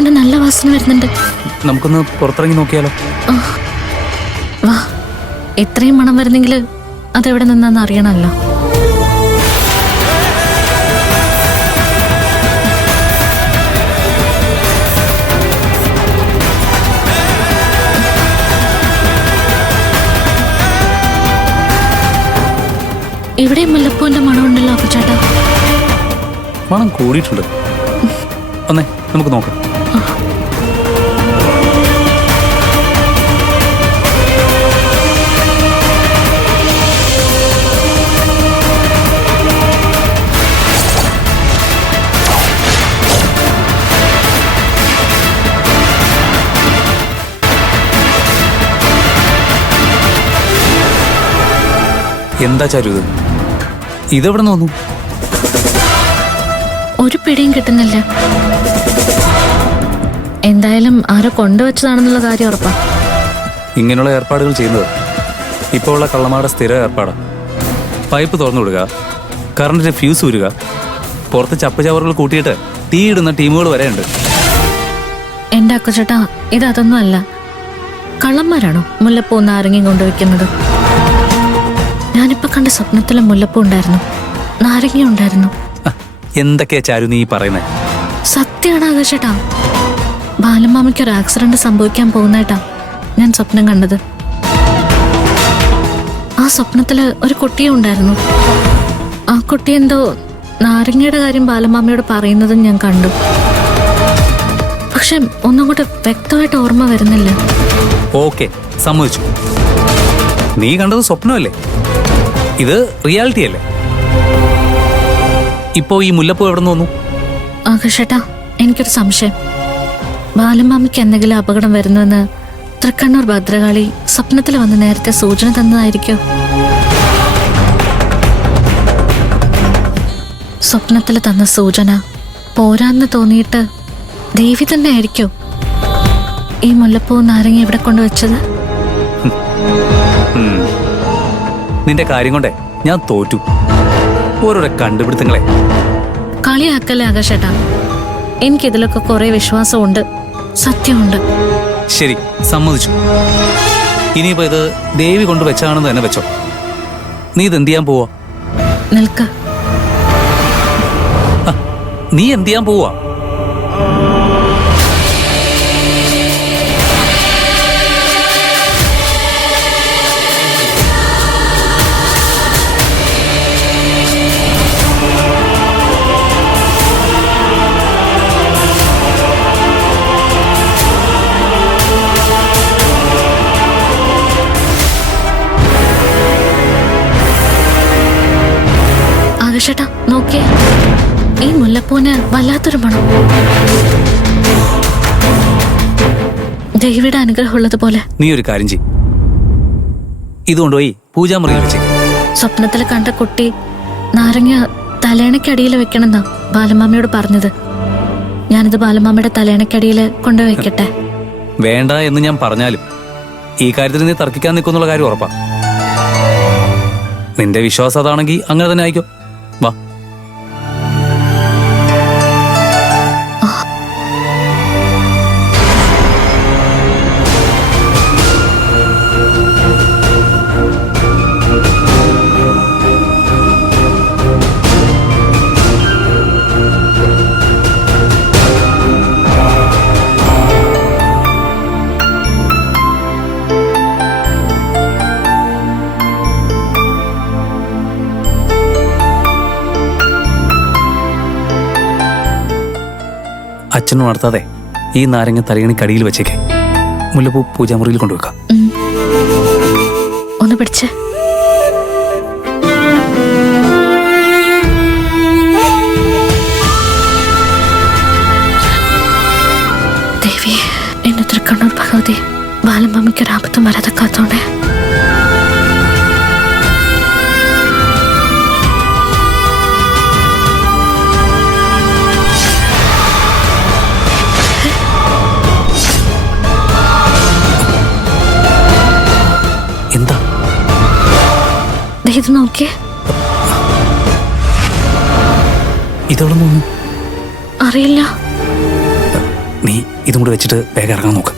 മുല്ലപ്പൂവിന്റെ നല്ല വാസന വരുന്നുണ്ട്. നമുക്കൊന്ന് പുറത്തിറങ്ങി നോക്കിയാലോ? വാ, ഇത്രയും മണം വരുന്നെങ്കിൽ അതെവിടെ നിന്നാന്ന് അറിയണമല്ലോ. ഇവിടെ മുല്ലപ്പൂവിന്റെ മണം ഉണ്ടല്ലോ അപ്പച്ചേട്ടാ. മണം കൂടിയിട്ടുണ്ട്. വന്നേ, നമുക്ക് നോക്കാം. എന്താ ചാരു ഇത്? ഇതെവിടെ നിന്ന് വന്നു? ഒരു പിടിയും കിട്ടുന്നില്ല. എന്തായാലും ആരോ കൊണ്ടുവച്ചതാണെന്നുള്ള കാര്യം ഉറപ്പാ. ഇങ്ങനെയുള്ള ഏർപ്പാടുകൾ ചെയ്യുന്നത് ഇപ്പോൾ ഉള്ള കള്ളന്മാരുടെ സ്ഥിര ഏർപ്പാടാണ്. പൈപ്പ് തുറന്നു വിടുക, കറണ്ടിന്റെ ഫ്യൂസ് ഊരുക, പുറത്ത് ചപ്പ് ചവറുകൾ കൂട്ടിയിട്ട് തീയിടുന്ന ടീമുകൾ വരെ ഉണ്ട്. എന്റെ അക്കച്ചേട്ടാ, ഇതൊന്നും അല്ല. കള്ളന്മാരാണോ മുല്ലപ്പൂ നാരങ്ങയും കൊണ്ടുവയ്ക്കുന്നത്? ഞാനിപ്പോ കണ്ട സ്വപ്നത്തിലെ മുല്ലപ്പൂ ഉണ്ടായിരുന്നു, നാരങ്ങ ഉണ്ടായിരുന്നു. എന്തൊക്കെയാ ചാരു നീ പറയുന്നേ? സത്യമാണ് ആകാശേട്ടാ. ബാലമാമയ്ക്ക് ഒരു ആക്സിഡന്റ് സംഭവിക്കാൻ പോകുന്നേട്ടാ ഞാൻ സ്വപ്നം കണ്ടത്. ആ സ്വപ്നത്തില് ഒരു കുട്ടിയും ഉണ്ടായിരുന്നു. ആ കുട്ടി എന്തോ നാരങ്ങയുടെ കാര്യം ബാലമാമയോട് പറയുന്നതും ഞാൻ കണ്ടു. പക്ഷെ ഒന്നും കൂടെ വ്യക്തമായിട്ട് ഓർമ്മ വരുന്നില്ല. ഓക്കെ, സമ്മതിച്ചു. നീ കണ്ടത് സ്വപ്നമല്ലേ, ഇത് റിയാലിറ്റി അല്ലേ? ഇപ്പോ ഈ മുല്ലപ്പൂ എവിടെ നിന്ന് വന്നു? ആകാശേട്ടാ, എനിക്കൊരു സംശയം. ബാലമാമയ്ക്ക് എന്തെങ്കിലും അപകടം വരുന്നുവെന്ന് തൃക്കണ്ണൂർ ഭദ്രകാളി സ്വപ്നത്തിൽ വന്ന് നേരത്തെ സൂചന തന്നതായിരിക്കോ? സ്വപ്നത്തിൽ തന്ന സൂചന പോരാന്ന് തോന്നിയിട്ട് ദേവി തന്നെ ആയിരിക്കോ ഈ മുല്ലപ്പൂ നാരങ്ങ ഇവിടെ കൊണ്ടുവച്ചത്? നിന്റെ കാര്യം കൊണ്ടേ ഞാൻ തോറ്റു. ഓരോരോ കണ്ടുപിടുത്തങ്ങളെ കളിയാക്കല്ലേ ആകാശേട്ടാ. എനിക്കിതിലൊക്കെ കുറെ വിശ്വാസമുണ്ട്, സത്യമുണ്ട്. ശരി, സമ്മതിച്ചു. ഇനിയിപ്പോ ഇത് ദേവി കൊണ്ട് വെച്ചാണെന്ന് തന്നെ വെച്ചോ. നീ ഇത് എന്ത് ചെയ്യാൻ പോവാ? നിൽക്ക. നീ എന്ത് ചെയ്യാൻ പോവാ? ആകാശേട്ടാ, നോക്കിയേ, ഈ മുല്ലപ്പൂവിന് വല്ലാത്തൊരു മണം. ദേവിയുടെ അനുഗ്രഹമുള്ളതുപോലെ. നീ ഒരു കാര്യം ചെയ്യ്, ഇതുകൊണ്ടുപോയി പൂജാമുറിയിൽ വെച്ചേ. സ്വപ്നത്തിൽ കണ്ട കുട്ടി നാരങ്ങ തലേണക്കടിയിൽ വെക്കണമെന്നാ ബാലമാമയോട് പറഞ്ഞത്. ഞാനിത് ബാലമാമയുടെ തലേണക്കടിയിൽ കൊണ്ടുവയ്ക്കട്ടെ? വേണ്ട എന്ന് ഞാൻ പറഞ്ഞാലും ഈ കാര്യത്തിൽ നീ തർക്കിക്കാൻ നിൽക്കുന്നുള്ള കാര്യം ഉറപ്പാ. നിന്റെ വിശ്വാസം അതാണെങ്കിൽ അങ്ങനെ തന്നെ ആയിക്കോ. വാ. അച്ഛനും നടത്താതെ ഈ നാരങ്ങ തലയണി കടിയിൽ വെച്ചേക്കെ. മുല്ലപ്പൂ പൂജാമുറിയിൽ കൊണ്ടുവെക്കാം. ഒന്ന് പിടിച്ച്. ദേവി, എന്നെ തൃക്കണ്ണൂർ ഭഗവതി ബാലമാമയ്ക്ക് ഒരു ആപത്തും വരാതെ കാത്തോണ്ടേ. എന്താ ഇത് നോക്കിയേ. ഇതോടൊന്നും അറിയില്ല. നീ ഇതും കൂടെ വെച്ചിട്ട് വേഗം ഇറങ്ങാൻ നോക്ക്.